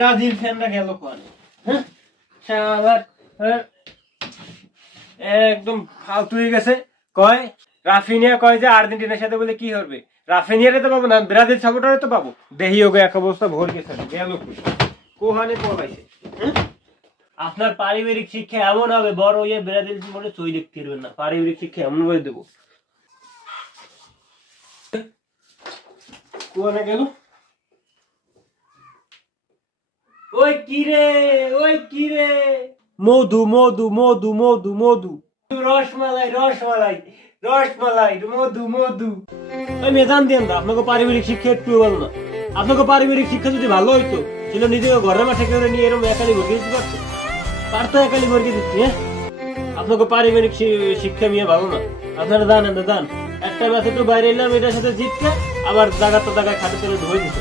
Brazil ফ্যানরা গেল কোয়ানে? হ্যাঁ শালার, একদম ফালতু হয়ে গেছে। কয় রাফিনিয়া কয় যে আর্জেন্টিনার সাথে বলে কি হবে, রাফিনিয়ারে তো পাবো না, ব্রাজিল সাপোর্টারে তো পাবো। দেহি ওকে এক অবস্থা ভোর গেছে গেল কোহানে পড়াইছে। আপনার পারিবারিক শিক্ষা এমন হবে বড় হয়ে ব্রাজিল মনে সই দেখতে পারবেন না। পারিবারিক শিক্ষা এমন করে দেবো। কোহানে গেল? ওই কিরে, ওই কিরে, মধু মধু মধু মধু মধু, রসমালাই রসমালাই রসমালাই, মধু মধু। ওই মেজান দেন না, আপনাকে পারিবারিক শিক্ষা একটু ভালো না। আপনাকে পারিবারিক শিক্ষা যদি ভালো হইতো ছিল নিজেকে ঘরের মাঠে করে নিয়ে এরকম একালি ভর্তি দিতে পারতো, পারতো একালি ভর্তি দিচ্ছি। হ্যাঁ আপনাকে পারিবারিক শিক্ষা নিয়ে ভালো না। আপনারা জানেন তো জান, একটা ম্যাচে তো বাইরে এলাম, এটার সাথে জিততে আবার জায়গা তো জায়গায় খাটে চলে ধরে দিতে।